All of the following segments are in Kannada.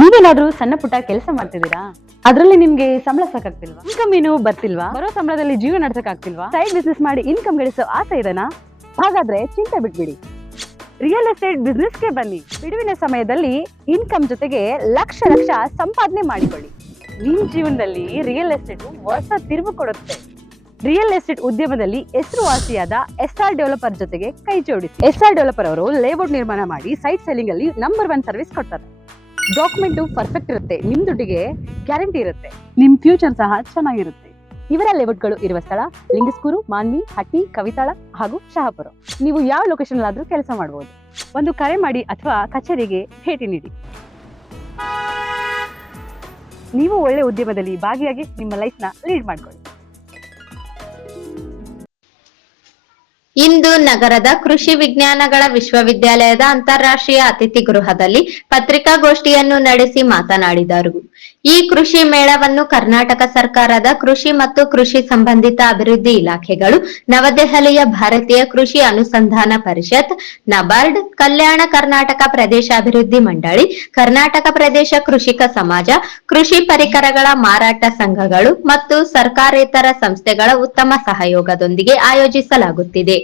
ನೀವೇನಾದ್ರೂ ಸಣ್ಣ ಪುಟ್ಟ ಕೆಲಸ ಮಾಡ್ತಿದ್ದೀರಾ? ಅದ್ರಲ್ಲಿ ನಿಮ್ಗೆ ಸಂಬಳ ಸಾಕಾಗ್ತಿಲ್ವಾ? ಇನ್ಕಮ್ ಏನು ಬರ್ತಿಲ್ವಾ? ಬರೋ ಸಂಬಳದಲ್ಲಿ ಜೀವನ ನಡ್ಸಕ್ ಆಗ್ತಿಲ್ವಾ? ಸೈಡ್ ಬಿಸ್ನೆಸ್ ಮಾಡಿ ಇನ್ಕಮ್ ಗಳಿಸೋ ಆಸೆ ಇದೆನಾ? ಹಾಗಾದ್ರೆ ಚಿಂತೆ ಬಿಟ್ಬಿಡಿ, ರಿಯಲ್ ಎಸ್ಟೇಟ್ ಬಿಸ್ನೆಸ್ಗೆ ಬನ್ನಿ. ಬಿಡುವಿನ ಸಮಯದಲ್ಲಿ ಇನ್ಕಮ್ ಜೊತೆಗೆ ಲಕ್ಷ ಲಕ್ಷ ಸಂಪಾದನೆ ಮಾಡಿಕೊಳ್ಳಿ. ನಿಮ್ ಜೀವನದಲ್ಲಿ ರಿಯಲ್ ಎಸ್ಟೇಟ್ ಹೊಸ ತಿರುವು ಕೊಡುತ್ತೆ. ರಿಯಲ್ ಎಸ್ಟೇಟ್ ಉದ್ಯಮದಲ್ಲಿ ಹೆಸರುವಾಸಿಯಾದ ಎಸ್ಆರ್ ಡೆವಲಪರ್ ಜೊತೆಗೆ ಕೈ ಜೋಡಿಸಿ. ಎಸ್ಆರ್ ಡೆವಲಪರ್ ಅವರು ಲೇಔಟ್ ನಿರ್ಮಾಣ ಮಾಡಿ ಸೈಟ್ ಸೆಲ್ಲಿಂಗ್ ಅಲ್ಲಿ ನಂಬರ್ 1 ಸರ್ವಿಸ್ ಕೊಡ್ತಾರೆ. ಡಾಕ್ಯುಮೆಂಟ್ ಪರ್ಫೆಕ್ಟ್ ಇರುತ್ತೆ, ನಿಮ್ ದುಡ್ಡಿಗೆ ಗ್ಯಾರಂಟಿ ಇರುತ್ತೆ, ನಿಮ್ ಫ್ಯೂಚರ್ ಸಹ ಚೆನ್ನಾಗಿರುತ್ತೆ. ಇವರ ಲೇಔಟ್ಗಳು ಇರುವ ಸ್ಥಳ ಲಿಂಗಸ್ಕೂರು, ಮಾನ್ವಿ, ಹಟ್ಟಿ, ಕವಿತಾಳ ಹಾಗೂ ಶಹಾಪುರ. ನೀವು ಯಾವ ಲೊಕೇಶನ್ ಆದ್ರೂ ಕೆಲಸ ಮಾಡಬಹುದು. ಒಂದು ಕರೆ ಮಾಡಿ ಅಥವಾ ಕಚೇರಿಗೆ ಭೇಟಿ ನೀಡಿ. ನೀವು ಒಳ್ಳೆ ಉದ್ಯಮದಲ್ಲಿ ಭಾಗಿಯಾಗಿ ನಿಮ್ಮ ಲೈಫ್ ನ ಲೀಡ್ ಮಾಡ್ಕೊಳ್ಳಿ. ಇಂದು ನಗರದ ಕೃಷಿ ವಿಜ್ಞಾನಗಳ ವಿಶ್ವವಿದ್ಯಾಲಯದ ಅಂತಾರಾಷ್ಟ್ರೀಯ ಅತಿಥಿ ಗೃಹದಲ್ಲಿ ಪತ್ರಿಕಾಗೋಷ್ಠಿಯನ್ನು ನಡೆಸಿ ಮಾತನಾಡಿದರು. ಈ ಕೃಷಿ ಮೇಳವನ್ನು ಕರ್ನಾಟಕ ಸರ್ಕಾರದ ಕೃಷಿ ಮತ್ತು ಕೃಷಿ ಸಂಬಂಧಿತ ಅಭಿವೃದ್ಧಿ ಇಲಾಖೆಗಳು, ನವದೆಹಲಿಯ ಭಾರತೀಯ ಕೃಷಿ ಅನುಸಂಧಾನ ಪರಿಷತ್, ನಬಾರ್ಡ್, ಕಲ್ಯಾಣ ಕರ್ನಾಟಕ ಪ್ರದೇಶ ಅಭಿವೃದ್ಧಿ ಮಂಡಳಿ, ಕರ್ನಾಟಕ ಪ್ರದೇಶ ಕೃಷಿಕ ಸಮಾಜ, ಕೃಷಿ ಪರಿಕರಗಳ ಮಾರಾಟ ಸಂಘಗಳು ಮತ್ತು ಸರ್ಕಾರೇತರ ಸಂಸ್ಥೆಗಳ ಉತ್ತಮ ಸಹಯೋಗದೊಂದಿಗೆ ಆಯೋಜಿಸಲಾಗುತ್ತಿದೆ.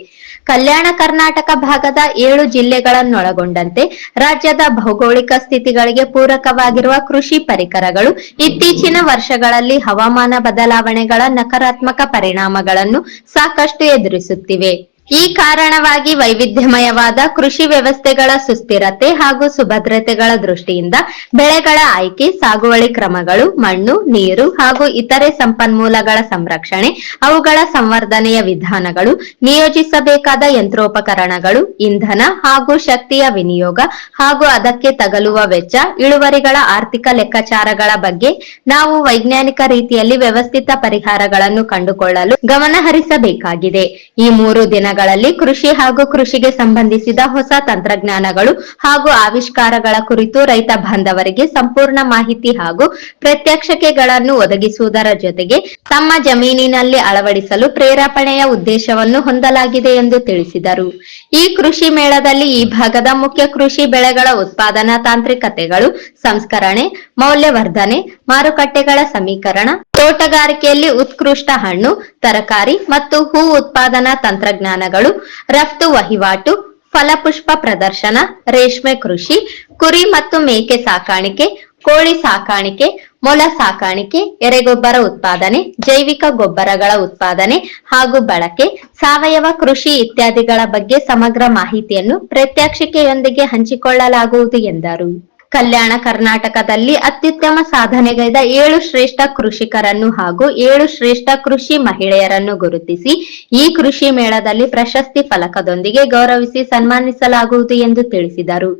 ಕಲ್ಯಾಣ ಕರ್ನಾಟಕ ಭಾಗದ 7 ಜಿಲ್ಲೆಗಳನ್ನೊಳಗೊಂಡಂತೆ ರಾಜ್ಯದ ಭೌಗೋಳಿಕ ಸ್ಥಿತಿಗಳಿಗೆ ಪೂರಕವಾಗಿರುವ ಕೃಷಿ ಪರಿಕರಗಳು ಇತ್ತೀಚಿನ ವರ್ಷಗಳಲ್ಲಿ ಹವಾಮಾನ ಬದಲಾವಣೆಗಳ ನಕಾರಾತ್ಮಕ ಪರಿಣಾಮಗಳನ್ನು ಸಾಕಷ್ಟು ಎದುರಿಸುತ್ತಿವೆ. ಈ ಕಾರಣವಾಗಿ ವೈವಿಧ್ಯಮಯವಾದ ಕೃಷಿ ವ್ಯವಸ್ಥೆಗಳ ಸುಸ್ಥಿರತೆ ಹಾಗೂ ಸುಭದ್ರತೆಗಳ ದೃಷ್ಟಿಯಿಂದ ಬೆಳೆಗಳ ಆಯ್ಕೆ, ಸಾಗುವಳಿ ಕ್ರಮಗಳು, ಮಣ್ಣು, ನೀರು ಹಾಗೂ ಇತರೆ ಸಂಪನ್ಮೂಲಗಳ ಸಂರಕ್ಷಣೆ, ಅವುಗಳ ಸಂವರ್ಧನೆಯ ವಿಧಾನಗಳು, ನಿಯೋಜಿಸಬೇಕಾದ ಯಂತ್ರೋಪಕರಣಗಳು, ಇಂಧನ ಹಾಗೂ ಶಕ್ತಿಯ ವಿನಿಯೋಗ ಹಾಗೂ ಅದಕ್ಕೆ ತಗಲುವ ವೆಚ್ಚ, ಇಳುವರಿಗಳ ಆರ್ಥಿಕ ಲೆಕ್ಕಾಚಾರಗಳ ಬಗ್ಗೆ ನಾವು ವೈಜ್ಞಾನಿಕ ರೀತಿಯಲ್ಲಿ ವ್ಯವಸ್ಥಿತ ಪರಿಹಾರಗಳನ್ನು ಕಂಡುಕೊಳ್ಳಲು ಗಮನಹರಿಸಬೇಕಾಗಿದೆ. ಈ 3 ದಿನಗಳಲ್ಲಿ ಕೃಷಿ ಹಾಗೂ ಕೃಷಿಗೆ ಸಂಬಂಧಿಸಿದ ಹೊಸ ತಂತ್ರಜ್ಞಾನಗಳು ಹಾಗೂ ಆವಿಷ್ಕಾರಗಳ ಕುರಿತು ರೈತ ಬಾಂಧವರಿಗೆ ಸಂಪೂರ್ಣ ಮಾಹಿತಿ ಹಾಗೂ ಪ್ರತ್ಯಕ್ಷತೆಗಳನ್ನು ಒದಗಿಸುವುದರ ಜೊತೆಗೆ ತಮ್ಮ ಜಮೀನಿನಲ್ಲಿ ಅಳವಡಿಸಲು ಪ್ರೇರೇಪಣೆಯ ಉದ್ದೇಶವನ್ನು ಹೊಂದಲಾಗಿದೆ ಎಂದು ತಿಳಿಸಿದರು. ಈ ಕೃಷಿ ಮೇಳದಲ್ಲಿ ಈ ಭಾಗದ ಮುಖ್ಯ ಕೃಷಿ ಬೆಳೆಗಳ ಉತ್ಪಾದನಾ ತಾಂತ್ರಿಕತೆಗಳು, ಸಂಸ್ಕರಣೆ, ಮೌಲ್ಯವರ್ಧನೆ, ಮಾರುಕಟ್ಟೆಗಳ ಸಮೀಕರಣ, ತೋಟಗಾರಿಕೆಯಲ್ಲಿ ಉತ್ಕೃಷ್ಟ ಹಣ್ಣು, ತರಕಾರಿ ಮತ್ತು ಹೂ ಉತ್ಪಾದನಾ ತಂತ್ರಜ್ಞಾನಗಳು, ರಫ್ತು ವಹಿವಾಟು, ಫಲಪುಷ್ಪ ಪ್ರದರ್ಶನ, ರೇಷ್ಮೆ ಕೃಷಿ, ಕುರಿ ಮತ್ತು ಮೇಕೆ ಸಾಕಾಣಿಕೆ, ಕೋಳಿ ಸಾಕಾಣಿಕೆ, ಮೊಲ ಸಾಕಾಣಿಕೆ, ಎರೆಗೊಬ್ಬರ ಉತ್ಪಾದನೆ, ಜೈವಿಕ ಗೊಬ್ಬರಗಳ ಉತ್ಪಾದನೆ ಹಾಗೂ ಬಳಕೆ, ಸಾವಯವ ಕೃಷಿ ಇತ್ಯಾದಿಗಳ ಬಗ್ಗೆ ಸಮಗ್ರ ಮಾಹಿತಿಯನ್ನು ಪ್ರಾತ್ಯಕ್ಷಿಕೆಯೊಂದಿಗೆ ಹಂಚಿಕೊಳ್ಳಲಾಗುವುದು ಎಂದರು. ಕಲ್ಯಾಣ ಕರ್ನಾಟಕದಲ್ಲಿ ಅತ್ಯುತ್ತಮ ಸಾಧನೆಗೈದ 7 ಶ್ರೇಷ್ಠ ಕೃಷಿಕರನ್ನು ಹಾಗೂ 7 ಶ್ರೇಷ್ಠ ಕೃಷಿ ಮಹಿಳೆಯರನ್ನು ಗುರುತಿಸಿ ಈ ಕೃಷಿ ಮೇಳದಲ್ಲಿ ಪ್ರಶಸ್ತಿ ಫಲಕದೊಂದಿಗೆ ಗೌರವಿಸಿ ಸನ್ಮಾನಿಸಲಾಗುವುದು ಎಂದು ತಿಳಿಸಿದರು.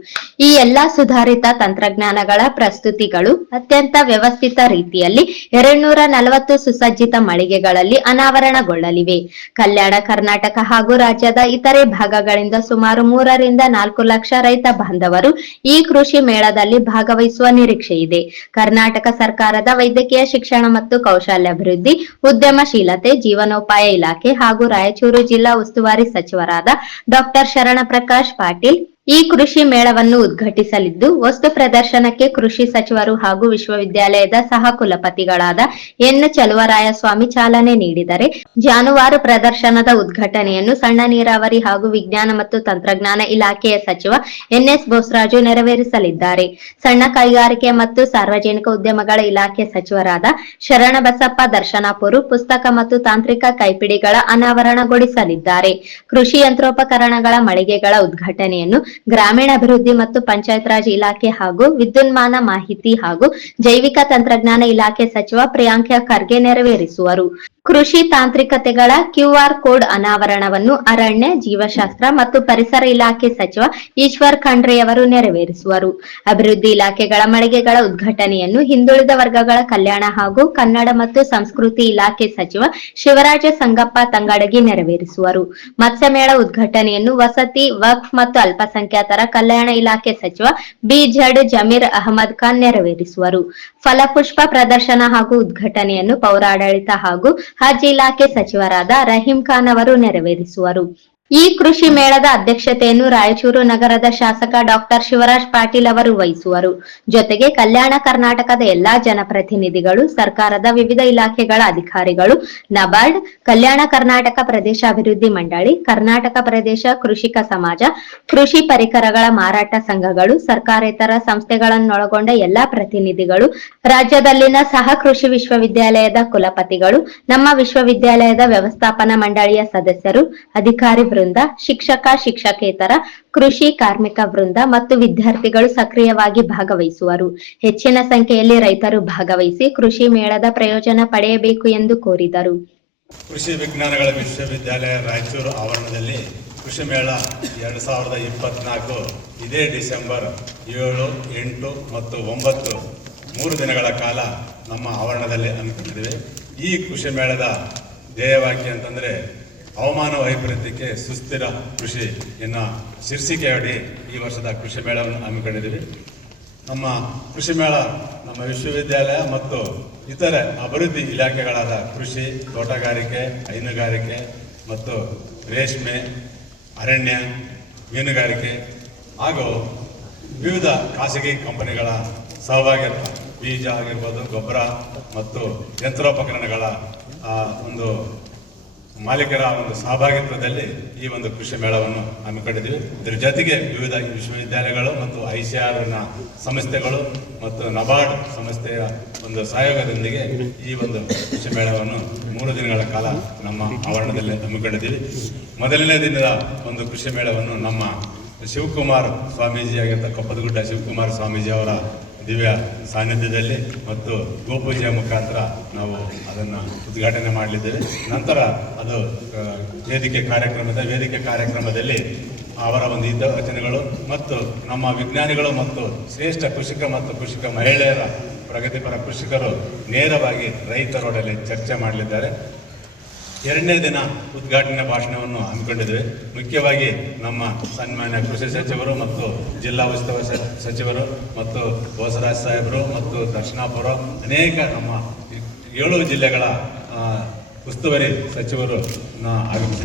ಈ ಎಲ್ಲಾ ಸುಧಾರಿತ ತಂತ್ರಜ್ಞಾನಗಳ ಪ್ರಸ್ತುತಿಗಳು ಅತ್ಯಂತ ವ್ಯವಸ್ಥಿತ ರೀತಿಯಲ್ಲಿ 240 ಸುಸಜ್ಜಿತ ಮಳಿಗೆಗಳಲ್ಲಿ ಅನಾವರಣಗೊಳ್ಳಲಿವೆ. ಕಲ್ಯಾಣ ಕರ್ನಾಟಕ ಹಾಗೂ ರಾಜ್ಯದ ಇತರೆ ಭಾಗಗಳಿಂದ ಸುಮಾರು 3 ರಿಂದ 4 ಲಕ್ಷ ರೈತ ಬಾಂಧವರು ಈ ಕೃಷಿ ಮೇಳದ ಭಾಗವಹಿಸುವ ನಿರೀಕ್ಷೆ ಇದೆ. ಕರ್ನಾಟಕ ಸರ್ಕಾರದ ವೈದ್ಯಕೀಯ ಶಿಕ್ಷಣ ಮತ್ತು ಕೌಶಲ್ಯಾಭಿವೃದ್ಧಿ, ಉದ್ಯಮಶೀಲತೆ, ಜೀವನೋಪಾಯ ಇಲಾಖೆ ಹಾಗೂ ರಾಯಚೂರು ಜಿಲ್ಲಾ ಉಸ್ತುವಾರಿ ಸಚಿವರಾದ ಡಾಕ್ಟರ್ ಶರಣಪ್ರಕಾಶ್ ಪಾಟೀಲ್ ಈ ಕೃಷಿ ಮೇಳವನ್ನು ಉದ್ಘಾಟಿಸಲಿದ್ದು, ವಸ್ತು ಪ್ರದರ್ಶನಕ್ಕೆ ಕೃಷಿ ಸಚಿವರು ಹಾಗೂ ವಿಶ್ವವಿದ್ಯಾಲಯದ ಸಹ ಕುಲಪತಿಗಳಾದ ಎನ್ ಚಲುವರಾಯಸ್ವಾಮಿ ಚಾಲನೆ ನೀಡಿದರೆ, ಜಾನುವಾರು ಪ್ರದರ್ಶನದ ಉದ್ಘಾಟನೆಯನ್ನು ಸಣ್ಣ ನೀರಾವರಿ ಹಾಗೂ ವಿಜ್ಞಾನ ಮತ್ತು ತಂತ್ರಜ್ಞಾನ ಇಲಾಖೆಯ ಸಚಿವ ಎನ್ಎಸ್ ಬೋಸರಾಜು ನೆರವೇರಿಸಲಿದ್ದಾರೆ. ಸಣ್ಣ ಕೈಗಾರಿಕೆ ಮತ್ತು ಸಾರ್ವಜನಿಕ ಉದ್ಯಮಗಳ ಇಲಾಖೆ ಸಚಿವರಾದ ಶರಣಬಸಪ್ಪ ದರ್ಶನಾಪುರ ಪುಸ್ತಕ ಮತ್ತು ತಾಂತ್ರಿಕ ಕೈಪಿಡಿಗಳ ಅನಾವರಣಗೊಳಿಸಲಿದ್ದಾರೆ. ಕೃಷಿ ಯಂತ್ರೋಪಕರಣಗಳ ಮಳಿಗೆಗಳ ಉದ್ಘಾಟನೆಯನ್ನು ಗ್ರಾಮೀಣಾಭಿವೃದ್ಧಿ ಮತ್ತು ಪಂಚಾಯತ್ ರಾಜ್ ಇಲಾಖೆ ಹಾಗೂ ವಿದ್ಯುನ್ಮಾನ ಮಾಹಿತಿ ಹಾಗೂ ಜೈವಿಕ ತಂತ್ರಜ್ಞಾನ ಇಲಾಖೆ ಸಚಿವ ಪ್ರಿಯಾಂಕ ಖರ್ಗೆ ನೆರವೇರಿಸುವರು. ಕೃಷಿ ತಾಂತ್ರಿಕತೆಗಳ QR ಕೋಡ್ ಅನಾವರಣವನ್ನು ಅರಣ್ಯ, ಜೀವಶಾಸ್ತ್ರ ಮತ್ತು ಪರಿಸರ ಇಲಾಖೆ ಸಚಿವ ಈಶ್ವರ್ ಖಂಡ್ರೆಯವರು ನೆರವೇರಿಸುವರು. ಅಭಿವೃದ್ಧಿ ಇಲಾಖೆಗಳ ಮಳಿಗೆಗಳ ಉದ್ಘಾಟನೆಯನ್ನು ಹಿಂದುಳಿದ ವರ್ಗಗಳ ಕಲ್ಯಾಣ ಹಾಗೂ ಕನ್ನಡ ಮತ್ತು ಸಂಸ್ಕೃತಿ ಇಲಾಖೆ ಸಚಿವ ಶಿವರಾಜ ಸಂಗಪ್ಪ ತಂಗಡಗಿ ನೆರವೇರಿಸುವರು. ಮತ್ಸ್ಯಮೇಳ ಉದ್ಘಾಟನೆಯನ್ನು ವಸತಿ, ವಕ್ಫ್ ಮತ್ತು ಅಲ್ಪಸಂಖ್ಯಾತರ ಕಲ್ಯಾಣ ಇಲಾಖೆ ಸಚಿವ ಬಿಝಡ್ ಜಮೀರ್ ಅಹಮದ್ ಖಾನ್ ನೆರವೇರಿಸುವರು. ಫಲಪುಷ್ಪ ಪ್ರದರ್ಶನ ಹಾಗೂ ಉದ್ಘಾಟನೆಯನ್ನು ಪೌರಾಡಳಿತ ಹಾಗೂ ಹಜ್ ಇಲಾಖೆ ಸಚಿವರಾದ ರಹೀಂ ಖಾನ್ ಅವರು ನೆರವೇರಿಸುವರು. ಈ ಕೃಷಿ ಮೇಳದ ಅಧ್ಯಕ್ಷತೆಯನ್ನು ರಾಯಚೂರು ನಗರದ ಶಾಸಕ ಡಾಕ್ಟರ್ ಶಿವರಾಜ್ ಪಾಟೀಲ್ ಅವರು ವಹಿಸುವರು. ಜೊತೆಗೆ ಕಲ್ಯಾಣ ಕರ್ನಾಟಕದ ಎಲ್ಲಾ ಜನಪ್ರತಿನಿಧಿಗಳು, ಸರ್ಕಾರದ ವಿವಿಧ ಇಲಾಖೆಗಳ ಅಧಿಕಾರಿಗಳು, ನಬಾರ್ಡ್, ಕಲ್ಯಾಣ ಕರ್ನಾಟಕ ಪ್ರದೇಶ ಅಭಿವೃದ್ಧಿ ಮಂಡಳಿ, ಕರ್ನಾಟಕ ಪ್ರದೇಶ ಕೃಷಿಕ ಸಮಾಜ, ಕೃಷಿ ಪರಿಕರಗಳ ಮಾರಾಟ ಸಂಘಗಳು, ಸರ್ಕಾರೇತರ ಸಂಸ್ಥೆಗಳನ್ನೊಳಗೊಂಡ ಎಲ್ಲಾ ಪ್ರತಿನಿಧಿಗಳು, ರಾಜ್ಯದಲ್ಲಿನ ಸಹ ಕೃಷಿ ವಿಶ್ವವಿದ್ಯಾಲಯದ ಕುಲಪತಿಗಳು, ನಮ್ಮ ವಿಶ್ವವಿದ್ಯಾಲಯದ ವ್ಯವಸ್ಥಾಪನಾ ಮಂಡಳಿಯ ಸದಸ್ಯರು, ಅಧಿಕಾರಿ ವೃಂದ, ಶಿಕ್ಷಕ ಶಿಕ್ಷಕೇತರ, ಕೃಷಿ ಕಾರ್ಮಿಕ ವೃಂದ ಮತ್ತು ವಿದ್ಯಾರ್ಥಿಗಳು ಸಕ್ರಿಯವಾಗಿ ಭಾಗವಹಿಸುವರು. ಹೆಚ್ಚಿನ ಸಂಖ್ಯೆಯಲ್ಲಿ ರೈತರು ಭಾಗವಹಿಸಿ ಕೃಷಿ ಮೇಳದ ಪ್ರಯೋಜನ ಪಡೆಯಬೇಕು ಎಂದು ಕೋರಿದರು. ಕೃಷಿ ವಿಜ್ಞಾನಗಳ ವಿಶ್ವವಿದ್ಯಾಲಯ ರಾಯಚೂರು ಆವರಣದಲ್ಲಿ ಕೃಷಿ ಮೇಳ 2024 ಇದೇ ಡಿಸೆಂಬರ್ 7, 8 ಮತ್ತು 9 3 ದಿನಗಳ ಕಾಲ ನಮ್ಮ ಆವರಣದಲ್ಲಿ ಹಮ್ಮಿಕೊಂಡಿದ್ದೇವೆ. ಈ ಕೃಷಿ ಮೇಳದ ಧ್ಯೇಯವಾಕ್ಯ ಅಂತಂದರೆ ಹವಾಮಾನ ವೈಪರೀತ್ಯಕ್ಕೆ ಸುಸ್ಥಿರ ಕೃಷಿ ಎನ್ನುವ ಶೀರ್ಷಿಕೆಯಡಿ ಈ ವರ್ಷದ ಕೃಷಿ ಮೇಳವನ್ನು ಹಮ್ಮಿಕೊಂಡಿದ್ದೀವಿ. ನಮ್ಮ ಕೃಷಿ ಮೇಳ ನಮ್ಮ ವಿಶ್ವವಿದ್ಯಾಲಯ ಮತ್ತು ಇತರೆ ಅಭಿವೃದ್ಧಿ ಇಲಾಖೆಗಳಾದ ಕೃಷಿ, ತೋಟಗಾರಿಕೆ, ಹೈನುಗಾರಿಕೆ ಮತ್ತು ರೇಷ್ಮೆ, ಅರಣ್ಯ, ಮೀನುಗಾರಿಕೆ ಹಾಗೂ ವಿವಿಧ ಖಾಸಗಿ ಕಂಪನಿಗಳ ಸಹಭಾಗಿತ್ವ, ಬೀಜ ಆಗಿರ್ಬೋದು, ಗೊಬ್ಬರ ಮತ್ತು ಯಂತ್ರೋಪಕರಣಗಳ ಒಂದು ಮಾಲೀಕರ ಒಂದು ಸಹಭಾಗಿತ್ವದಲ್ಲಿ ಈ ಒಂದು ಕೃಷಿ ಮೇಳವನ್ನು ಹಮ್ಮಿಕೊಂಡಿದ್ದೀವಿ. ಇದರ ಜೊತೆಗೆ ವಿವಿಧ ವಿಶ್ವವಿದ್ಯಾಲಯಗಳು ಮತ್ತು ಐಸಿಆರ್ನ ಸಂಸ್ಥೆಗಳು ಮತ್ತು ನಬಾರ್ಡ್ ಸಂಸ್ಥೆಯ ಒಂದು ಸಹಯೋಗದೊಂದಿಗೆ ಈ ಒಂದು ಕೃಷಿ ಮೇಳವನ್ನು 3 ದಿನಗಳ ಕಾಲ ನಮ್ಮ ಆವರಣದಲ್ಲಿ ಹಮ್ಮಿಕೊಂಡಿದ್ದೀವಿ. ಮೊದಲನೇ ದಿನದ ಒಂದು ಕೃಷಿ ಮೇಳವನ್ನು ನಮ್ಮ ಶಿವಕುಮಾರ್ ಸ್ವಾಮೀಜಿ ಆಗಿರ್ತಕ್ಕ ಕೊಪ್ಪದಗುಡ್ಡ ಶಿವಕುಮಾರ್ ಸ್ವಾಮೀಜಿ ಅವರ ದಿವ್ಯ ಸಾನ್ನಿಧ್ಯದಲ್ಲಿ ಮತ್ತು ಗೋಪೂಜೆಯ ಮುಖಾಂತರ ನಾವು ಅದನ್ನು ಉದ್ಘಾಟನೆ ಮಾಡಲಿದ್ದೇವೆ. ನಂತರ ಅದು ವೇದಿಕೆ ಕಾರ್ಯಕ್ರಮದಲ್ಲಿ ಅವರ ಒಂದು ಹಿತವಚನಗಳು ಮತ್ತು ನಮ್ಮ ವಿಜ್ಞಾನಿಗಳು ಮತ್ತು ಶ್ರೇಷ್ಠ ಕೃಷಿಕ ಮತ್ತು ಕೃಷಿಕ ಮಹಿಳೆಯರ ಪ್ರಗತಿಪರ ಕೃಷಿಕರು ನೇರವಾಗಿ ರೈತರೊಡನೆ ಚರ್ಚೆ ಮಾಡಲಿದ್ದಾರೆ. 2ನೇ ದಿನ ಉದ್ಘಾಟನಾ ಭಾಷಣವನ್ನು ಹಮ್ಮಿಕೊಂಡಿದ್ದೇವೆ. ಮುಖ್ಯವಾಗಿ ನಮ್ಮ ಸನ್ಮಾನ್ಯ ಕೃಷಿ ಸಚಿವರು ಮತ್ತು ಜಿಲ್ಲಾ ಉಸ್ತುವಾರಿ ಸಚಿವರು ಮತ್ತು ಬೋಸರಾಜ್ ಸಾಹೇಬರು ಮತ್ತು ದರ್ಶನಾಪುರ ಅನೇಕ ನಮ್ಮ 7 ಜಿಲ್ಲೆಗಳ ಉಸ್ತುವಾರಿ ಸಚಿವರು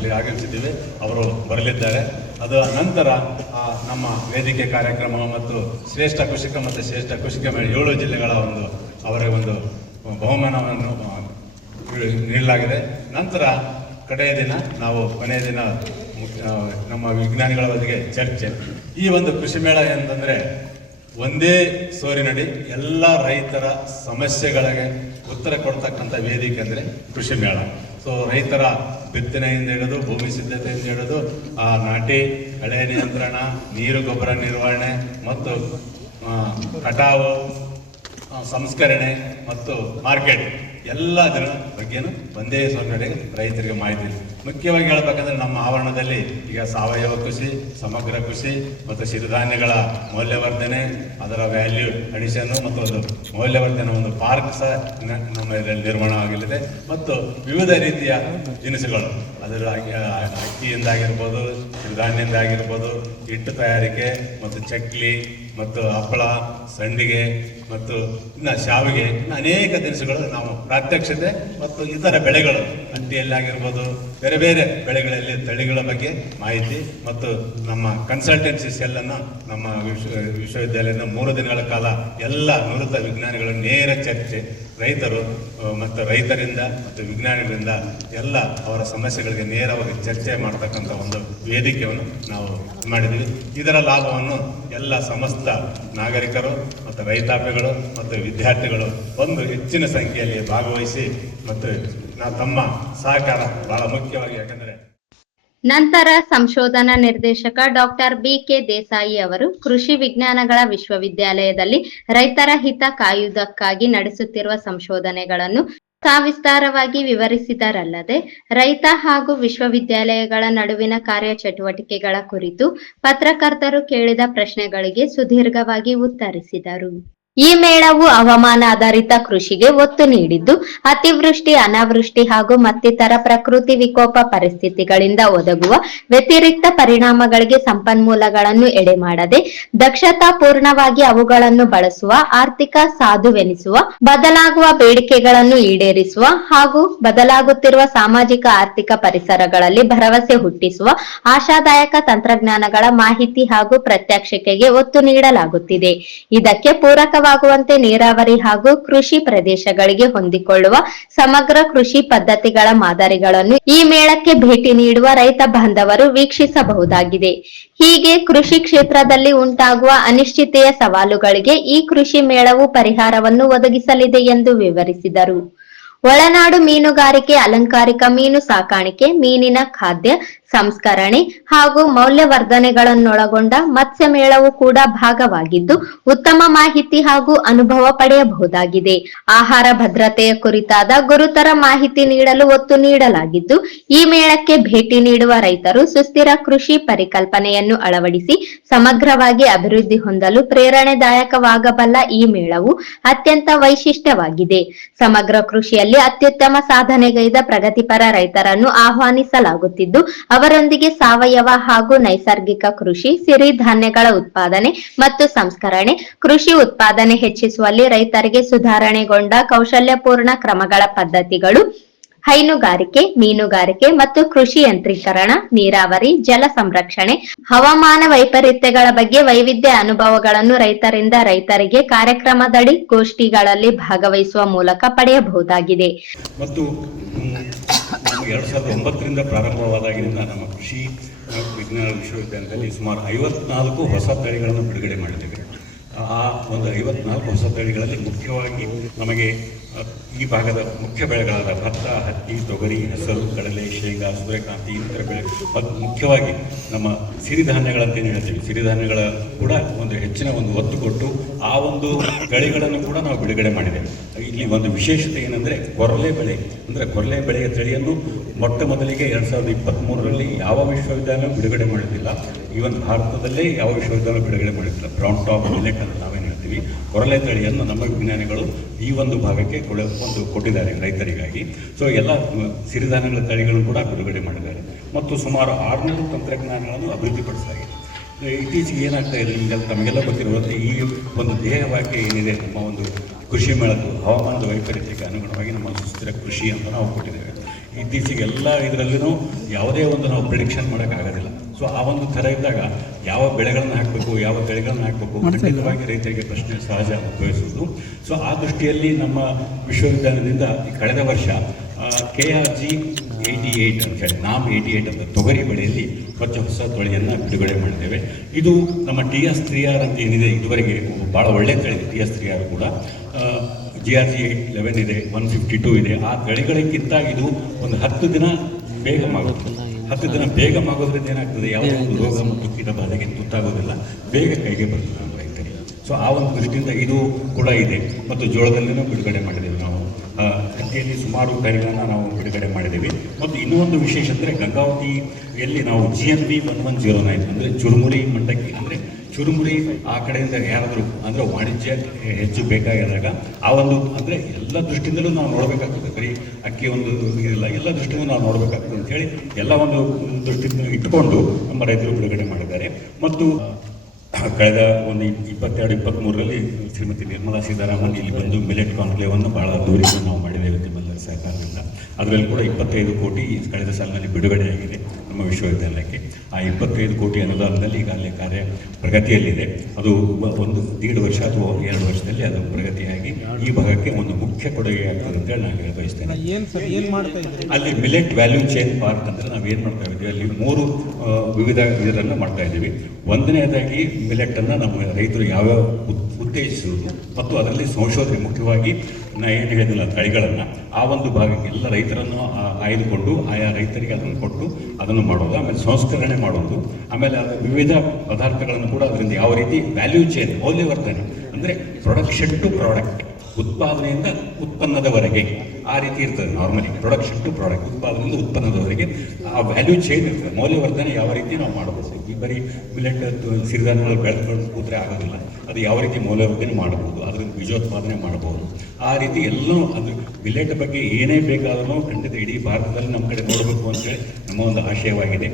ಆಗಮಿಸಿದ್ದೀವಿ. ಅವರು ಬರಲಿದ್ದಾರೆ. ಅದು ನಂತರ ನಮ್ಮ ವೇದಿಕೆ ಕಾರ್ಯಕ್ರಮ ಮತ್ತು ಶ್ರೇಷ್ಠ ಕೃಷಿಕ ಮತ್ತು ಶ್ರೇಷ್ಠ ಕೃಷಿಕ 7 ಜಿಲ್ಲೆಗಳ ಅವರ ಒಂದು ಬಹುಮಾನವನ್ನು ನೀಡಲಾಗಿದೆ. ನಂತರ ಕೊನೆಯ ದಿನ ನಮ್ಮ ವಿಜ್ಞಾನಿಗಳ ಜೊತೆಗೆ ಚರ್ಚೆ. ಈ ಒಂದು ಕೃಷಿ ಮೇಳ ಅಂತಂದರೆ ಒಂದೇ ಸೋರಿನಡಿ ಎಲ್ಲ ರೈತರ ಸಮಸ್ಯೆಗಳಿಗೆ ಉತ್ತರ ಕೊಡ್ತಕ್ಕಂಥ ವೇದಿಕೆ ಅಂದರೆ ಕೃಷಿ ಮೇಳ. ಸೊ ರೈತರ ಬಿತ್ತನೆಯಿಂದ ಹಿಡಿದು ಭೂಮಿ ಸಿದ್ಧತೆಯಿಂದ ಹಿಡಿದು ನಾಟಿ, ಕಳೆ ನಿಯಂತ್ರಣ, ನೀರು ಗೊಬ್ಬರ ನಿರ್ವಹಣೆ ಮತ್ತು ಕಟಾವು, ಸಂಸ್ಕರಣೆ ಮತ್ತು ಮಾರ್ಕೆಟ್ ಎಲ್ಲದರ ಬಗ್ಗೆನೂ ಒಂದೇ ಸೋರಿನಡೆಗೆ ರೈತರಿಗೆ ಮಾಹಿತಿ. ಮುಖ್ಯವಾಗಿ ಹೇಳ್ಬೇಕಂದ್ರೆ ನಮ್ಮ ಆವರಣದಲ್ಲಿ ಈಗ ಸಾವಯವ ಕೃಷಿ, ಸಮಗ್ರ ಕೃಷಿ ಮತ್ತು ಸಿರಿಧಾನ್ಯಗಳ ಮೌಲ್ಯವರ್ಧನೆ, ಅದರ ವ್ಯಾಲ್ಯೂ ಅಡಿಷನ್ನು ಮತ್ತು ಒಂದು ಮೌಲ್ಯವರ್ಧನೆ ಒಂದು ಪಾರ್ಕ್ ಸಹ ನಮ್ಮ ಇದರಲ್ಲಿ ನಿರ್ಮಾಣ ಆಗಲಿದೆ. ಮತ್ತು ವಿವಿಧ ರೀತಿಯ ತಿನಿಸುಗಳು, ಅದರ ಅಕ್ಕಿಯಿಂದ ಆಗಿರ್ಬೋದು, ಸಿರಿಧಾನ್ಯದಿಂದ ಆಗಿರ್ಬೋದು, ಹಿಟ್ಟು ತಯಾರಿಕೆ ಮತ್ತು ಚಕ್ಲಿ ಮತ್ತು ಹಪ್ಪಳ, ಸಂಡಿಗೆ ಮತ್ತು ಇನ್ನು ಶಾವಿಗೆ, ಇನ್ನು ಅನೇಕ ತಿನಿಸುಗಳು ನಾವು ಪ್ರಾತ್ಯಕ್ಷತೆ ಮತ್ತು ಇತರ ಬೆಳೆಗಳು, ಹಟ್ಟಿಯಲ್ಲಾಗಿರ್ಬೋದು, ಬೇರೆ ಬೇರೆ ಬೆಳೆಗಳಲ್ಲಿ ತಳಿಗಳ ಬಗ್ಗೆ ಮಾಹಿತಿ ಮತ್ತು ನಮ್ಮ ಕನ್ಸಲ್ಟೆನ್ಸಿ ಸೆಲ್ಲನ್ನು ನಮ್ಮ ವಿಶ್ವವಿದ್ಯಾಲಯದ 3 ದಿನಗಳ ಕಾಲ ಎಲ್ಲ ನುರಿತ ವಿಜ್ಞಾನಿಗಳ ನೇರ ಚರ್ಚೆ, ರೈತರು ಮತ್ತು ರೈತರಿಂದ ಮತ್ತು ವಿಜ್ಞಾನಿಗಳಿಂದ ಎಲ್ಲ ಅವರ ಸಮಸ್ಯೆಗಳಿಗೆ ನೇರವಾಗಿ ಚರ್ಚೆ ಮಾಡ್ತಕ್ಕಂಥ ಒಂದು ವೇದಿಕೆಯನ್ನು ನಾವು ಮಾಡಿದ್ದೀವಿ. ಇದರ ಲಾಭವನ್ನು ಎಲ್ಲ ಸಮಸ್ತ ನಾಗರಿಕರು ಮತ್ತು ರೈತಾಪಿಗಳು ಮತ್ತು ವಿದ್ಯಾರ್ಥಿಗಳು ಒಂದು ಹೆಚ್ಚಿನ ಸಂಖ್ಯೆಯಲ್ಲಿ ಭಾಗವಹಿಸಿ ಮತ್ತು ತಮ್ಮ ಸಹಕಾರ ಬಹಳ ಮುಖ್ಯವಾಗಿ, ಯಾಕಂದರೆ ನಂತರ ಸಂಶೋಧನಾ ನಿರ್ದೇಶಕ ಡಾಕ್ಟರ್ ಬಿ.ಕೆ. ದೇಸಾಯಿ ಅವರು ಕೃಷಿ ವಿಜ್ಞಾನಗಳ ವಿಶ್ವವಿದ್ಯಾಲಯದಲ್ಲಿ ರೈತರ ಹಿತ ಕಾಯುವುದಕ್ಕಾಗಿ ನಡೆಸುತ್ತಿರುವ ಸಂಶೋಧನೆಗಳನ್ನು ಸವಿಸ್ತಾರವಾಗಿ ವಿವರಿಸಿದರಲ್ಲದೆ ರೈತ ಹಾಗೂ ವಿಶ್ವವಿದ್ಯಾಲಯಗಳ ನಡುವಿನ ಕಾರ್ಯಚಟುವಟಿಕೆಗಳ ಕುರಿತು ಪತ್ರಕರ್ತರು ಕೇಳಿದ ಪ್ರಶ್ನೆಗಳಿಗೆ ಸುದೀರ್ಘವಾಗಿ ಉತ್ತರಿಸಿದರು. ಈ ಮೇಳವು ಹವಾಮಾನ ಆಧಾರಿತ ಕೃಷಿಗೆ ಒತ್ತು ನೀಡಿದ್ದು ಅತಿವೃಷ್ಟಿ, ಅನಾವೃಷ್ಟಿ ಹಾಗೂ ಮತ್ತಿತರ ಪ್ರಕೃತಿ ವಿಕೋಪ ಪರಿಸ್ಥಿತಿಗಳಿಂದ ಒದಗುವ ವ್ಯತಿರಿಕ್ತ ಪರಿಣಾಮಗಳಿಗೆ ಸಂಪನ್ಮೂಲಗಳನ್ನು ಎಡೆ ಮಾಡದೆ ದಕ್ಷತಾಪೂರ್ಣವಾಗಿ ಅವುಗಳನ್ನು ಬಳಸುವ, ಆರ್ಥಿಕ ಸಾಧುವೆನಿಸುವ, ಬದಲಾಗುವ ಬೇಡಿಕೆಗಳನ್ನು ಈಡೇರಿಸುವ ಹಾಗೂ ಬದಲಾಗುತ್ತಿರುವ ಸಾಮಾಜಿಕ ಆರ್ಥಿಕ ಪರಿಸರಗಳಲ್ಲಿ ಭರವಸೆ ಹುಟ್ಟಿಸುವ ಆಶಾದಾಯಕ ತಂತ್ರಜ್ಞಾನಗಳ ಮಾಹಿತಿ ಹಾಗೂ ಪ್ರಾತ್ಯಕ್ಷಿಕೆಗೆ ಒತ್ತು ನೀಡಲಾಗುತ್ತಿದೆ. ಇದಕ್ಕೆ ಪೂರಕವಾಗುವಂತೆ ನೀರಾವರಿ ಹಾಗೂ ಕೃಷಿ ಪ್ರದೇಶಗಳಿಗೆ ಹೊಂದಿಕೊಳ್ಳುವ ಸಮಗ್ರ ಕೃಷಿ ಪದ್ಧತಿಗಳ ಮಾದರಿಗಳನ್ನು ಈ ಮೇಳಕ್ಕೆ ಭೇಟಿ ನೀಡುವ ರೈತ ಬಾಂಧವರು ವೀಕ್ಷಿಸಬಹುದಾಗಿದೆ. ಹೀಗೆ ಕೃಷಿ ಕ್ಷೇತ್ರದಲ್ಲಿ ಉಂಟಾಗುವ ಅನಿಶ್ಚಿತೆಯ ಸವಾಲುಗಳಿಗೆ ಈ ಕೃಷಿ ಮೇಳವು ಪರಿಹಾರವನ್ನು ಒದಗಿಸಲಿದೆ ಎಂದು ವಿವರಿಸಿದರು. ಒಳನಾಡು ಮೀನುಗಾರಿಕೆ, ಅಲಂಕಾರಿಕ ಮೀನು ಸಾಕಾಣಿಕೆ, ಮೀನಿನ ಖಾದ್ಯ ಸಂಸ್ಕರಣೆ ಹಾಗೂ ಮೌಲ್ಯವರ್ಧನೆಗಳನ್ನೊಳಗೊಂಡ ಮತ್ಸ್ಯ ಮೇಳವು ಕೂಡ ಭಾಗವಾಗಿದ್ದು ಉತ್ತಮ ಮಾಹಿತಿ ಹಾಗೂ ಅನುಭವ ಪಡೆಯಬಹುದಾಗಿದೆ. ಆಹಾರ ಭದ್ರತೆಯ ಕುರಿತಾದ ಗುರುತರ ಮಾಹಿತಿ ನೀಡಲು ಒತ್ತು ನೀಡಲಾಗಿದ್ದು ಈ ಮೇಳಕ್ಕೆ ಭೇಟಿ ನೀಡುವ ರೈತರು ಸುಸ್ಥಿರ ಕೃಷಿ ಪರಿಕಲ್ಪನೆಯನ್ನು ಅಳವಡಿಸಿ ಸಮಗ್ರವಾಗಿ ಅಭಿವೃದ್ಧಿ ಹೊಂದಲು ಪ್ರೇರಣೆದಾಯಕವಾಗಬಲ್ಲ ಈ ಮೇಳವು ಅತ್ಯಂತ ವೈಶಿಷ್ಟ್ಯವಾಗಿದೆ. ಸಮಗ್ರ ಕೃಷಿಯಲ್ಲಿ ಅತ್ಯುತ್ತಮ ಸಾಧನೆಗೈದ ಪ್ರಗತಿಪರ ರೈತರನ್ನು ಆಹ್ವಾನಿಸಲಾಗುತ್ತಿದ್ದು ಅವರೊಂದಿಗೆ ಸಾವಯವ ಹಾಗೂ ನೈಸರ್ಗಿಕ ಕೃಷಿ, ಸಿರಿಧಾನ್ಯಗಳ ಉತ್ಪಾದನೆ ಮತ್ತು ಸಂಸ್ಕರಣೆ, ಕೃಷಿ ಉತ್ಪಾದನೆ ಹೆಚ್ಚಿಸುವಲ್ಲಿ ರೈತರಿಗೆ ಸುಧಾರಣೆಗೊಂಡ ಕೌಶಲ್ಯಪೂರ್ಣ ಕ್ರಮಗಳ ಪದ್ಧತಿಗಳು, ಹೈನುಗಾರಿಕೆ, ಮೀನುಗಾರಿಕೆ ಮತ್ತು ಕೃಷಿ ಯಂತ್ರೀಕರಣ, ನೀರಾವರಿ, ಜಲ ಸಂರಕ್ಷಣೆ, ಹವಾಮಾನ ವೈಪರೀತ್ಯಗಳ ಬಗ್ಗೆ ವೈವಿಧ್ಯ ಅನುಭವಗಳನ್ನು ರೈತರಿಂದ ರೈತರಿಗೆ ಕಾರ್ಯಕ್ರಮದಡಿ ಗೋಷ್ಠಿಗಳಲ್ಲಿ ಭಾಗವಹಿಸುವ ಮೂಲಕ ಪಡೆಯಬಹುದಾಗಿದೆ. ಮತ್ತು 2009ರಿಂದ ಪ್ರಾರಂಭವಾದಾಗಿನಿಂದ ನಮ್ಮ ಕೃಷಿ ವಿಜ್ಞಾನ ವಿಶ್ವವಿದ್ಯಾಲಯದಲ್ಲಿ ಸುಮಾರು 54 ಹೊಸ ತಳಿಗಳನ್ನು ಬಿಡುಗಡೆ ಮಾಡಿದ್ದೇವೆ. ಆ ಒಂದು 54 ಹೊಸ ತಳಿಗಳಲ್ಲಿ ಮುಖ್ಯವಾಗಿ ನಮಗೆ ಈ ಭಾಗದ ಮುಖ್ಯ ಬೆಳೆಗಳಾದ ಭತ್ತ, ಹತ್ತಿ, ತೊಗರಿ, ಹೆಸರು, ಕಡಲೆ, ಶೇಂಗಾ, ಸೂರ್ಯಕಾಂತಿ ಇನ್ನಿತರ ಬೆಳೆ, ಮತ್ತು ಮುಖ್ಯವಾಗಿ ನಮ್ಮ ಸಿರಿಧಾನ್ಯಗಳಂತೇನು ಹೇಳ್ತೀವಿ, ಸಿರಿಧಾನ್ಯಗಳ ಕೂಡ ಒಂದು ಹೆಚ್ಚಿನ ಒಂದು ಒತ್ತು ಕೊಟ್ಟು ಆ ಒಂದು ತಳಿಗಳನ್ನು ಕೂಡ ನಾವು ಬಿಡುಗಡೆ ಮಾಡಿದ್ದೇವೆ. ಇಲ್ಲಿ ಒಂದು ವಿಶೇಷತೆ ಏನಂದರೆ ಕೊರಲೆ ಬೆಳೆ, ಅಂದರೆ ಕೊರಲೆ ಬೆಳೆಯ ತಳಿಯನ್ನು ಮೊಟ್ಟ ಮೊದಲಿಗೆ 2023ರಲ್ಲಿ ಯಾವ ವಿಶ್ವವಿದ್ಯಾಲಯ ಬಿಡುಗಡೆ ಮಾಡಿದ್ದಿಲ್ಲ. ಈವನ್ ಭಾರತದಲ್ಲೇ ಯಾವ ವಿಶ್ವವಿದ್ಯಾಲಯ ಬಿಡುಗಡೆ ಮಾಡಿದ್ದಿಲ್ಲ. ಬ್ರೌನ್ ಟಾಪ್ ಮಿಲೆಟ್ ಅಂತ ನಾವೇನು ಹೇಳ್ತೀವಿ, ಕೊರಲೆ ತಳಿಯನ್ನು ನಮ್ಮ ವಿಜ್ಞಾನಿಗಳು ಈ ಒಂದು ಭಾಗಕ್ಕೆ ಕೊಟ್ಟಿದ್ದಾರೆ ರೈತರಿಗಾಗಿ. ಸೊ ಎಲ್ಲ ಸಿರಿಧಾನ್ಯಗಳ ತಳಿಗಳನ್ನು ಕೂಡ ಬಿಡುಗಡೆ ಮಾಡಿದ್ದಾರೆ ಮತ್ತು ಸುಮಾರು 600 ತಂತ್ರಜ್ಞಾನಗಳನ್ನು ಅಭಿವೃದ್ಧಿಪಡಿಸಲಾಗಿದೆ. ಇತ್ತೀಚೆಗೆ ಏನಾಗ್ತಾ ಇದೆ ನಿಮಗೆ ತಮಗೆಲ್ಲ ಗೊತ್ತಿರುವಂತೆ ಈ ಒಂದು ಧ್ಯೇಯವಾಕ್ಯ ಏನಿದೆ ನಮ್ಮ ಒಂದು ಕೃಷಿ ಮೇಳದ್ದು, ಹವಾಮಾನದ ವೈಪರೀತ್ಯಕ್ಕೆ ಅನುಗುಣವಾಗಿ ನಮ್ಮ ಸುಸ್ಥಿರ ಕೃಷಿ ಅಂತ ನಾವು ಕೊಟ್ಟಿದ್ದೇವೆ. ಇತ್ತೀಚೆಗೆ ಎಲ್ಲ ಇದರಲ್ಲೂ ಯಾವುದೇ ಒಂದು ನಾವು ಪ್ರಿಡಿಕ್ಷನ್ ಮಾಡೋಕ್ಕಾಗೋದಿಲ್ಲ. ಸೊ ಆ ಒಂದು ಥರ ಇದ್ದಾಗ ಯಾವ ಬೆಳೆಗಳನ್ನು ಹಾಕಬೇಕು, ಯಾವ ತಳಿಗಳನ್ನು ಹಾಕಬೇಕು, ಖಂಡಿತವಾಗಿ ರೈತರಿಗೆ ಪ್ರಶ್ನೆ ಸಹಜ ಉದ್ಭವಿಸುವುದು. ಸೊ ಆ ದೃಷ್ಟಿಯಲ್ಲಿ ನಮ್ಮ ವಿಶ್ವವಿದ್ಯಾಲಯದಿಂದ ಕಳೆದ ವರ್ಷ KRG 88 ಅಂತ ಹೇಳಿ NAM 88 ಅಂತ ತೊಗರಿ ಬೆಳೆಯಲ್ಲಿ ಹೊಸ ತಳಿಯನ್ನು ಬಿಡುಗಡೆ ಮಾಡಿದ್ದೇವೆ. ಇದು ನಮ್ಮ TS 3R ಅಂತ ಏನಿದೆ, ಇದುವರೆಗೆ ಭಾಳ ಒಳ್ಳೆಯ ತಳಿ TS 3R ಕೂಡ. GRG 11 ಇದೆ, 152 ಇದೆ. ಆ ತಳಿಗಳಿಗಿಂತ ಇದು ಒಂದು 10 ದಿನ ಬೇಗ ಮಾಗುತ್ತೆ. 10 ದಿನ ಬೇಗ ಮಾಗೋದ್ರಿಂದ ಏನಾಗ್ತದೆ, ಯಾವುದೇ ಒಂದು ರೋಗ ಮತ್ತು ಕೀಟ ಬಾಧೆಗೆ ತುತ್ತಾಗೋದಿಲ್ಲ, ಬೇಗ ಕೈಗೆ ಬರ್ತದೆ ನಮ್ಮ ರೈತರಿಗೆ. ಸೊ ಆ ಒಂದು ದೃಷ್ಟಿಯಿಂದ ಇದು ಕೂಡ ಇದೆ. ಮತ್ತು ಜೋಳದಲ್ಲಿನೂ ಬಿಡುಗಡೆ ಮಾಡಿದ್ದೇವೆ ನಾವು. ಹತ್ತಿಯಲ್ಲಿ ಸುಮಾರು ತಳಿಗಳನ್ನು ನಾವು ಬಿಡುಗಡೆ ಮಾಡಿದ್ದೇವೆ. ಮತ್ತು ಇನ್ನೂ ಒಂದು ವಿಶೇಷ ಅಂದರೆ ಗಂಗಾವತಿಯಲ್ಲಿ ನಾವು GNB 1109 ಅಂದರೆ ಚುರುಮುರಿ ಮಂಡಕ್ಕಿ, ಅಂದರೆ ಚುರುಮುರಿ ಆ ಕಡೆಯಿಂದ ಯಾರಾದರೂ ಅಂದರೆ ವಾಣಿಜ್ಯ ಹೆಚ್ಚು ಬೇಕಾಗಿದ್ದಾಗ ಆ ಒಂದು ಅಂದರೆ ಎಲ್ಲ ದೃಷ್ಟಿಯಿಂದಲೂ ನಾವು ನೋಡಬೇಕಾಗ್ತದೆ. ಬರೀ ಅಕ್ಕಿ ಒಂದು ಇರಲ್ಲ, ಎಲ್ಲ ದೃಷ್ಟಿಯಿಂದ ನಾವು ನೋಡಬೇಕಾಗ್ತದೆ ಅಂಥೇಳಿ ಎಲ್ಲ ಒಂದು ದೃಷ್ಟಿಯಿಂದ ಇಟ್ಟುಕೊಂಡು ನಮ್ಮ ರೈತರು ಬಿಡುಗಡೆ ಮಾಡಿದ್ದಾರೆ. ಮತ್ತು ಕಳೆದ ಒಂದು 22-23ರಲ್ಲಿ ಶ್ರೀಮತಿ ನಿರ್ಮಲಾ ಸೀತಾರಾಮನ್ ಇಲ್ಲಿ ಬಂದು ಮಿಲೆಟ್ ಕಾನ್ಕ್ಲೇವನ್ನು ಭಾಳ ದೂರಿಂದ ನಾವು ಮಾಡಿದ್ದೇವೆ ನಿಮ್ಮೆಲ್ಲರ ಸಹಕಾರದಿಂದ. ಅದರಲ್ಲಿ ಕೂಡ 25 ಕೋಟಿ ಕಳೆದ ಸಾಲಿನಲ್ಲಿ ಬಿಡುಗಡೆಯಾಗಿದೆ ನಮ್ಮ ವಿಶ್ವವಿದ್ಯಾಲಯಕ್ಕೆ. ಆ 25 ಕೋಟಿ ಅನುದಾನದಲ್ಲಿ ಈಗಾಗಲೇ ಕಾರ್ಯ ಪ್ರಗತಿಯಲ್ಲಿದೆ. ಅದು 1.5 ವರ್ಷ ಅಥವಾ 2 ವರ್ಷದಲ್ಲಿ ಅದು ಪ್ರಗತಿಯಾಗಿ ಈ ಭಾಗಕ್ಕೆ ಒಂದು ಮುಖ್ಯ ಕೊಡುಗೆ ಆಗ್ತದೆ ಅಂತೇಳಿ ನಾನು ಹೇಳ ಬಯಸ್ತೇನೆ. ಅಲ್ಲಿ ಮಿಲೆಟ್ ವ್ಯಾಲ್ಯೂ ಚೈನ್ ಪಾರ್ಕ್ ಅಂದರೆ ನಾವು ಏನು ಮಾಡ್ತಾ ಇದ್ದೀವಿ, ಅಲ್ಲಿ 3 ವಿವಿಧ ಇದನ್ನು ಮಾಡ್ತಾ ಇದ್ದೀವಿ. ಒಂದನೇದಾಗಿ ಮಿಲೆಟನ್ನು ನಮ್ಮ ರೈತರು ಯಾವ್ಯಾವ ಉತ್ತೇಜಿಸುವುದು ಮತ್ತು ಅದರಲ್ಲಿ ಸಂಶೋಧನೆ, ಮುಖ್ಯವಾಗಿ ನಾ ಏನು ಹೇಳಿದಿಲ್ಲ ತಳಿಗಳನ್ನು, ಆ ಒಂದು ಭಾಗಕ್ಕೆ ಎಲ್ಲ ರೈತರನ್ನು ಆಯ್ದುಕೊಂಡು ಆಯಾ ರೈತರಿಗೆ ಅದನ್ನು ಕೊಟ್ಟು ಅದನ್ನು ಮಾಡೋದು. ಆಮೇಲೆ ಸಂಸ್ಕರಣೆ ಮಾಡೋದು. ಆಮೇಲೆ ಅದು ವಿವಿಧ ಪದಾರ್ಥಗಳನ್ನು ಕೂಡ ಅದರಿಂದ ಯಾವ ರೀತಿ ವ್ಯಾಲ್ಯೂ ಚೈನ್, ಮೌಲ್ಯವರ್ಧನೆ ಅಂದರೆ ಪ್ರೊಡಕ್ಷನ್ ಟು ಪ್ರಾಡಕ್ಟ್, ಉತ್ಪಾದನೆಯಿಂದ ಉತ್ಪನ್ನದವರೆಗೆ ಆ ರೀತಿ ಇರ್ತದೆ. ನಾರ್ಮಲಿ ಪ್ರೊಡಕ್ಷನ್ ಟು ಪ್ರಾಡಕ್ಟ್, ಉತ್ಪಾದನೆಯಿಂದ ಉತ್ಪನ್ನದವರೆಗೆ ಆ ವ್ಯಾಲ್ಯೂ ಚೈನ್ ಇರ್ತದೆ. ಮೌಲ್ಯವರ್ಧನೆ ಯಾವ ರೀತಿ ನಾವು ಮಾಡಬಹುದು, ಈ ಬರೀ ಮಿಲೆಟ್ ಸಿರಿಧಾನ್ಯಗಳು ಬೆಳೆದುಕೊಂಡು ಕೂತ್ರೆ ಆಗೋದಿಲ್ಲ. ಅದು ಯಾವ ರೀತಿ ಮೌಲ್ಯವರ್ಧನೆ ಮಾಡಬಹುದು, ಅದರಿಂದ ಬೀಜೋತ್ಪಾದನೆ ಮಾಡಬಹುದು. ಆ ರೀತಿ ಎಲ್ಲವೂ ಅದು ಮಿಲೆಟ್ ಬಗ್ಗೆ ಏನೇ ಬೇಕಾದರೂ ಖಂಡಿತ ಇಡೀ ಭಾರತದಲ್ಲಿ ನಮ್ಮ ಕಡೆ ನೋಡಬೇಕು ಅಂತೇಳಿ ನಮ್ಮ ಒಂದು ಆಶಯವಾಗಿದೆ.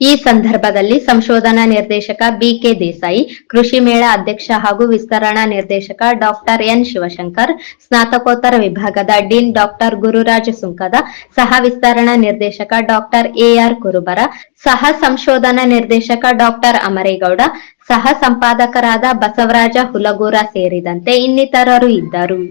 ಈ ಸಂದರ್ಭದಲ್ಲಿ ಸಂಶೋಧನಾ ನಿರ್ದೇಶಕ ಬಿಕೆ ದೇಸಾಯಿ, ಕೃಷಿ ಮೇಳ ಅಧ್ಯಕ್ಷ ಹಾಗೂ ವಿಸ್ತರಣಾ ನಿರ್ದೇಶಕ ಡಾಕ್ಟರ್ ಎನ್ ಶಿವಶಂಕರ್, ಸ್ನಾತಕೋತ್ತರ ವಿಭಾಗದ ಡೀನ್ ಡಾಕ್ಟರ್ ಗುರುರಾಜ ಸುಂಕದ, ಸಹ ವಿಸ್ತರಣಾ ನಿರ್ದೇಶಕ ಡಾಕ್ಟರ್ ಎಆರ್ ಕುರುಬರ, ಸಹ ಸಂಶೋಧನಾ ನಿರ್ದೇಶಕ ಡಾಕ್ಟರ್ ಅಮರೇಗೌಡ, ಸಹ ಸಂಪಾದಕರಾದ ಬಸವರಾಜ ಹುಲಗೂರ ಸೇರಿದಂತೆ ಇನ್ನಿತರರು ಇದ್ದರು.